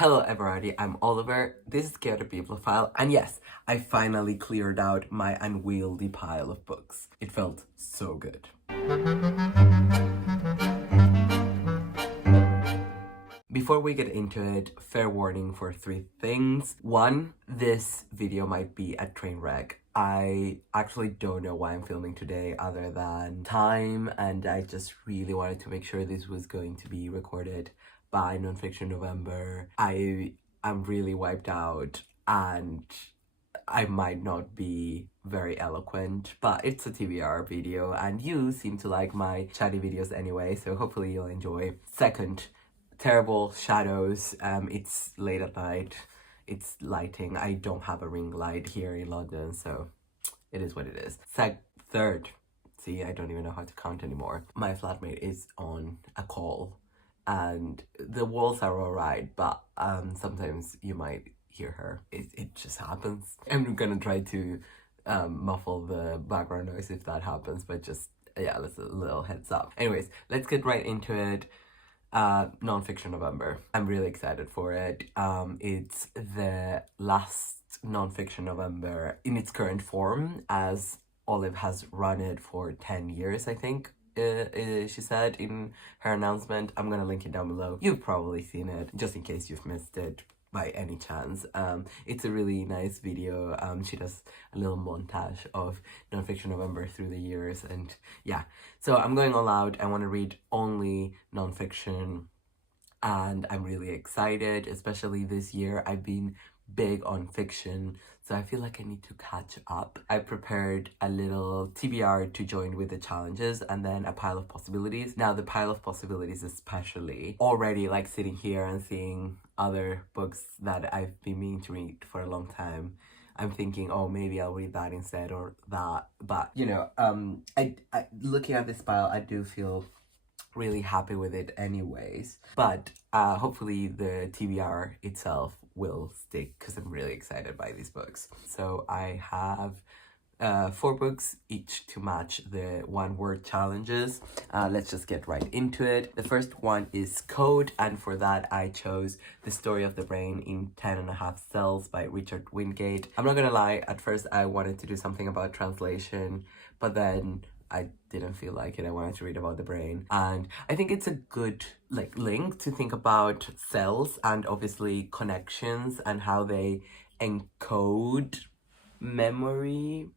Hello everybody, I'm Oliver, this is Bibliophile, and yes, I finally cleared out my unwieldy pile of books. It felt so good. Before we get into it, fair warning for 3 things. 1, this video might be a train wreck. I actually don't know why I'm filming today other than time, and I just really wanted to make sure this was going to be recorded by Nonfiction November. I'm really wiped out and I might not be very eloquent, but it's a TBR video and you seem to like my chatty videos anyway, so hopefully you'll enjoy. Second, terrible shadows. It's late at night, it's lighting. I don't have a ring light here in London, so it is what it is. Third, see, I don't even know how to count anymore. My flatmate is on a call and the walls are alright, but sometimes you might hear her. It just happens. I'm gonna try to muffle the background noise if that happens, but just, yeah, that's a little heads up. Anyways, let's get right into it. Nonfiction November. I'm really excited for it. It's the last Nonfiction November in its current form, as Olive has run it for 10 years, I think. She said in her announcement. I'm gonna link it down below. You've probably seen it, just in case you've missed it by any chance. It's a really nice video. She does a little montage of Nonfiction November through the years, and yeah. So I'm going all out. I want to read only nonfiction, and I'm really excited, especially this year. I've been big on fiction, so I feel like I need to catch up. I prepared a little TBR to join with the challenges and then a pile of possibilities. Now the pile of possibilities especially, already like sitting here and seeing other books that I've been meaning to read for a long time, I'm thinking, oh, maybe I'll read that instead or that. But you know, I looking at this pile, I do feel really happy with it anyways, but hopefully the TBR itself will stick because I'm really excited by these books. So I have 4 books, each to match the 1-word challenges. Let's just get right into it. The first one is Code, and for that I chose The Story of the Brain in 10.5 Cells by Richard Wingate. I'm not gonna lie, at first I wanted to do something about translation, but then I didn't feel like it. I wanted to read about the brain, and I think it's a good link to think about cells and obviously connections and how they encode memory.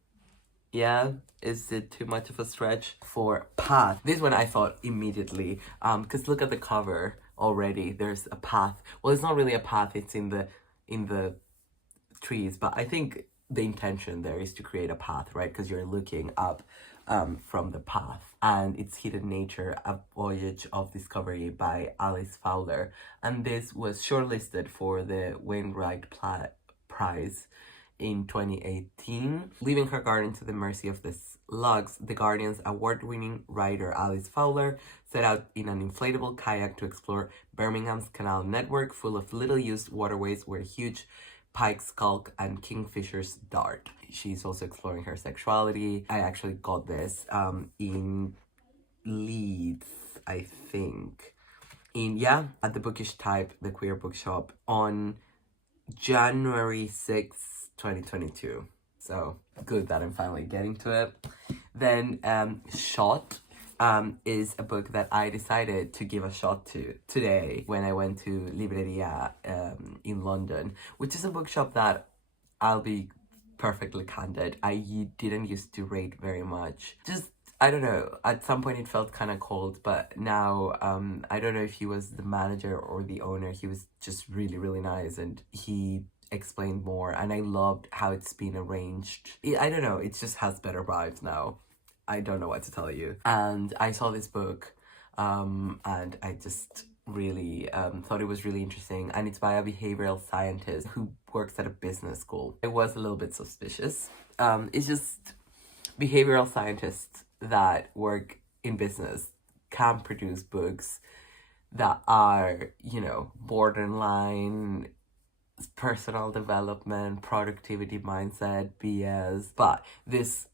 Yeah, is it too much of a stretch? For path, this one I thought immediately, because look at the cover already. There's a path. Well, it's not really a path, it's in the trees, but I think the intention there is to create a path, right? Because you're looking up from the path. And it's Hidden Nature, A Voyage of Discovery by Alys Fowler. And this was shortlisted for the Wainwright Prize in 2018. Leaving her garden to the mercy of the slugs, The Guardian's award-winning writer Alys Fowler set out in an inflatable kayak to explore Birmingham's canal network full of little-used waterways where huge pikes skulk and kingfishers dart. She's also exploring her sexuality. I actually got this in Leeds, I think. At the Bookish Type, the queer bookshop, on January 6th, 2022. So good that I'm finally getting to it. Then Shot is a book that I decided to give a shot to today when I went to Libreria in London, which is a bookshop that, I'll be perfectly candid, I didn't used to rate very much. Just, I don't know, at some point it felt kind of cold, but now I don't know if he was the manager or the owner. He was just really, really nice, and he explained more, and I loved how it's been arranged. I don't know, it just has better vibes now. I don't know what to tell you. And I saw this book and I just really thought it was really interesting, and it's by a behavioral scientist who works at a business school. I was a little bit suspicious. It's just behavioral scientists that work in business can produce books that are, you know, borderline personal development, productivity mindset, BS, but this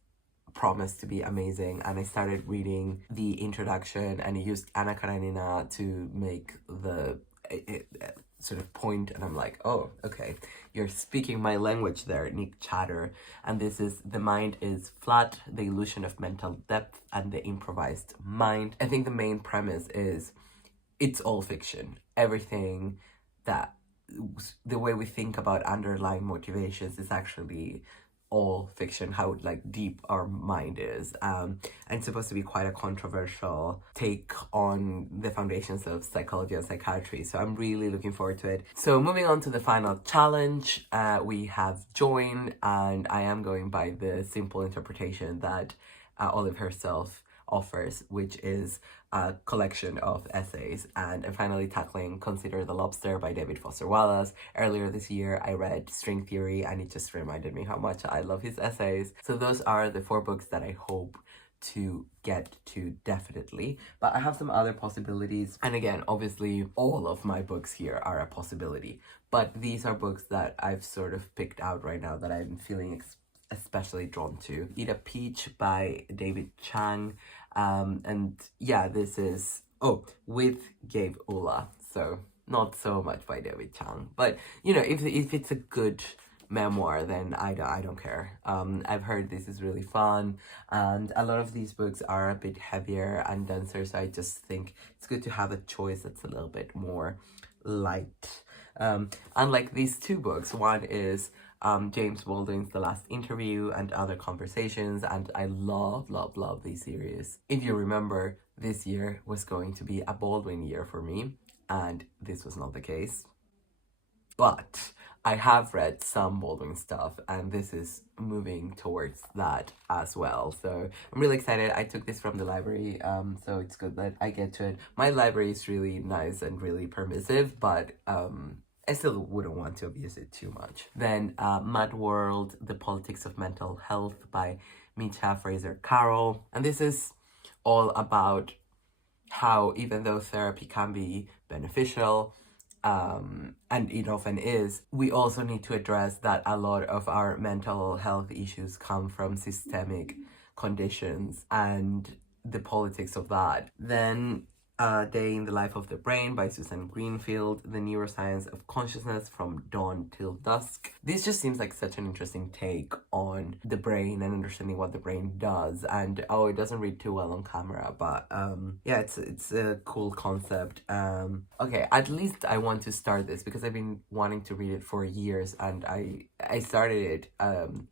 promised to be amazing. And I started reading the introduction, and I used Anna Karenina to make the sort of point and I'm like, oh, okay, you're speaking my language there, Nick Chatter. And this is The Mind is Flat, The Illusion of Mental Depth and the Improvised Mind. I think the main premise is it's all fiction. Everything that, the way we think about underlying motivations is actually all fiction, how like deep our mind is. And it's supposed to be quite a controversial take on the foundations of psychology and psychiatry. So I'm really looking forward to it. So moving on to the final challenge, we have Join, and I am going by the simple interpretation that Olive herself offers, which is a collection of essays. And I'm finally tackling Consider the Lobster by David Foster Wallace. Earlier this year I read String Theory and it just reminded me how much I love his essays. So those are the 4 books that I hope to get to, definitely. But I have some other possibilities, and again, obviously all of my books here are a possibility, but these are books that I've sort of picked out right now that I'm feeling especially drawn to. Eat a Peach by David Chang. And yeah, this is, with Gabe Ula, so not so much by David Chang, but you know, if it's a good memoir, then I don't care. I've heard this is really fun, and a lot of these books are a bit heavier and denser, so I just think it's good to have a choice that's a little bit more light. Unlike these 2 books, one is James Baldwin's The Last Interview and Other Conversations, and I love these series. If you remember, this year was going to be a Baldwin year for me, and this was not the case. But I have read some Baldwin stuff, and this is moving towards that as well. So I'm really excited. I took this from the library, so it's good that I get to it. My library is really nice and really permissive, but I still wouldn't want to abuse it too much. Then Mad World, The Politics of Mental Health by Micia Frazer-Carroll. And this is all about how, even though therapy can be beneficial, and it often is, we also need to address that a lot of our mental health issues come from systemic conditions and the politics of that. Then Day in the Life of the Brain by Susan Greenfield, The Neuroscience of Consciousness from Dawn Till Dusk. This just seems like such an interesting take on the brain and understanding what the brain does. And it doesn't read too well on camera, but yeah, it's a cool concept. Okay, at least I want to start this because I've been wanting to read it for years, and I started it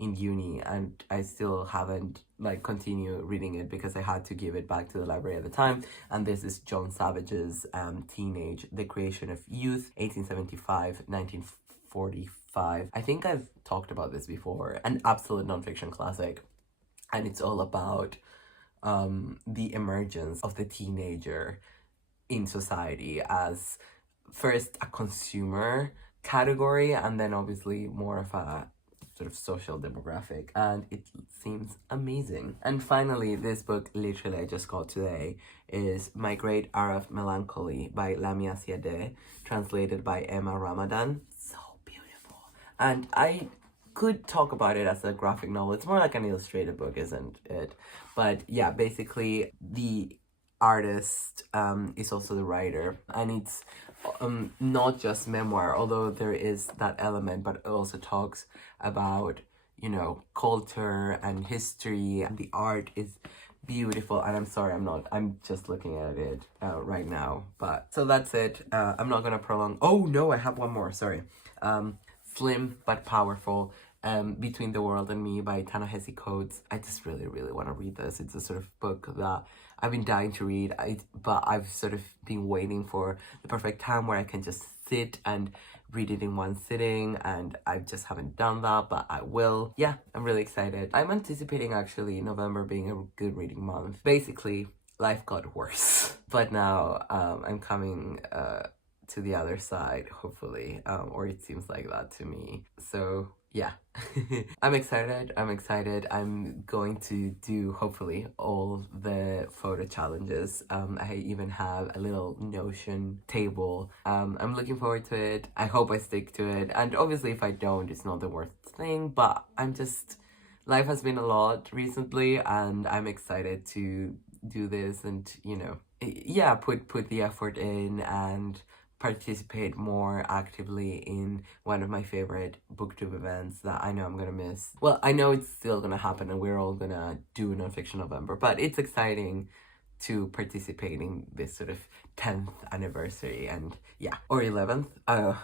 in uni, and I still haven't continue reading it because I had to give it back to the library at the time. And this is Jon Savage's Teenage, The Creation of Youth, 1875-1945. I think I've talked about this before. An absolute nonfiction classic, and it's all about the emergence of the teenager in society as first a consumer category, and then obviously more of a sort of social demographic, and it seems amazing. And finally, this book literally I just got today is My Great Arab Melancholy by Lamia Ziadé, translated by Emma Ramadan. So beautiful. And I could talk about it as a graphic novel. It's more like an illustrated book, isn't it? But yeah, basically the artist is also the writer, and it's not just memoir, although there is that element, but it also talks about, you know, culture and history, and the art is beautiful. And I'm just looking at it right now. But so that's it. I'm not gonna prolong. Oh no, I have one more, sorry. Slim but Powerful, Between the World and Me by Ta-Nehesi Coates. I just really want to read this. It's a sort of book that I've been dying to read, but I've sort of been waiting for the perfect time where I can just sit and read it in one sitting, and I just haven't done that, but I will. Yeah, I'm really excited. I'm anticipating actually November being a good reading month. Basically, life got worse, but now I'm coming to the other side, hopefully, or it seems like that to me. So yeah, I'm excited. I'm going to do hopefully all the photo challenges. I even have a little Notion table. I'm looking forward to it. I hope I stick to it, and obviously if I don't, it's not the worst thing, but life has been a lot recently, and I'm excited to do this and, you know, yeah, put the effort in and participate more actively in one of my favorite booktube events that I know I'm gonna miss. Well, I know it's still gonna happen and we're all gonna do Nonfiction November, but it's exciting to participate in this sort of 10th anniversary and yeah, or 11th. I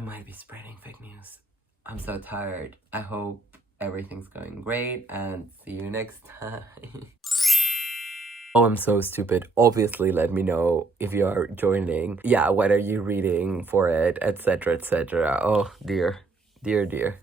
might be spreading fake news. I'm so tired. I hope everything's going great and see you next time. Oh, I'm so stupid. Obviously, let me know if you are joining. Yeah, what are you reading for it, etc., etc. Oh, dear. Dear, dear.